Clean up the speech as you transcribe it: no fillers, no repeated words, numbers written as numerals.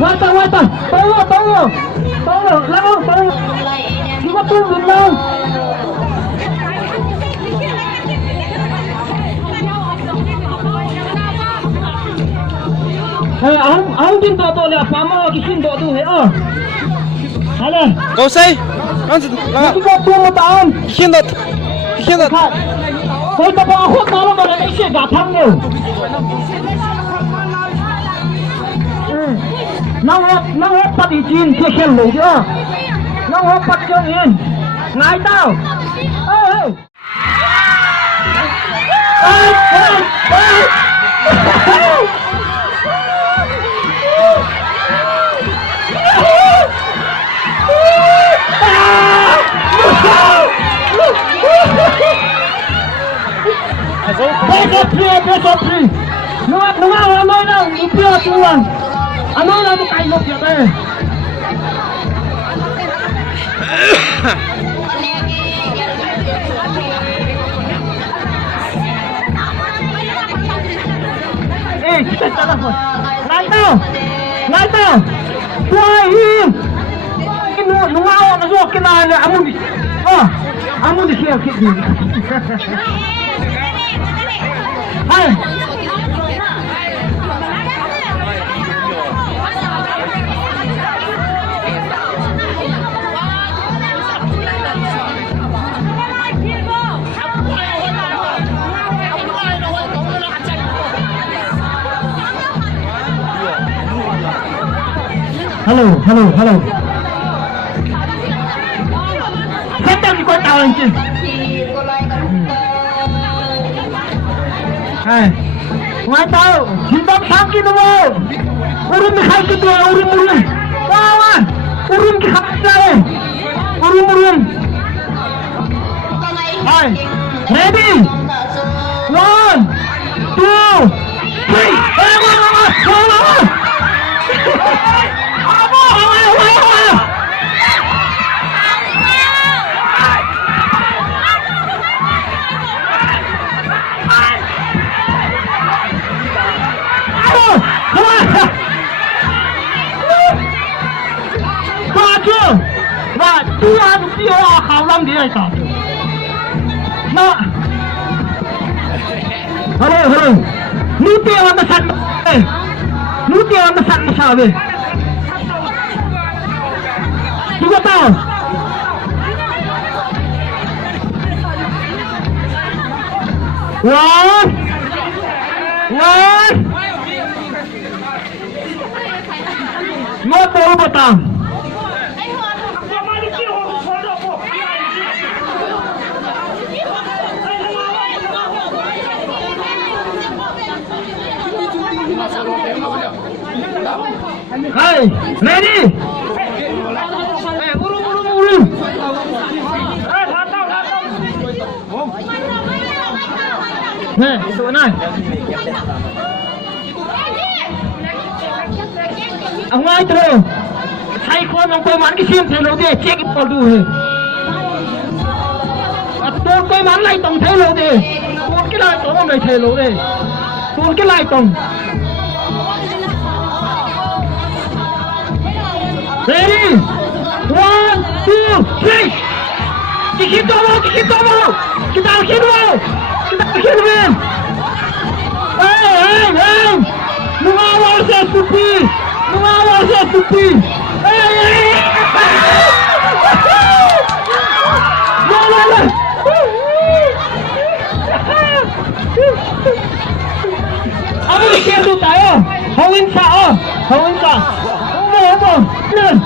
Watang. Tolong. Tolong. Juga turun lang. Ang ginto to le apa mo kisin do tu he Hala. Kau say? Kan Kita tu mo taon. Kihin dat. Koi ta ba ako talo ba na isi gathang mo. Nang hot pati chin ke khel lo jo. Nang hot pat jo in. Ngai tao. Besok free. Nungak amoy na upio tulang. Amoy na tu kailok ya be. Kita salah bos. Naito. Wah ini. Nungak na so kinala amun. Amun di siya kit. Hai. Halo. Sentang di kota lancin. Hai. Ngai tahu, hidup sakit dulu. Urun dikhai ke dua, urun. Kawan, urun dikhai. Urun. Hai. Ready? 1, 2, 3.好浪的啥子？那，hello，你别往那山哎，你别往那山下呗，听得到？One，我都不当。Hai, ready? Urung. Itu nai. Ang ngai tro. Sai ko nang ko man ki sim thelo de check it du he. To ko man lai tong thelo de. To ki lai tong lai thelo de. To ki lai tong. Ready? 1, 2, 3. Kita mau. Kita akhir win. Hey. Mengawal saya supi. Hey. No. Apa dikira tu tayo? Hawin sa. Umo. Nun.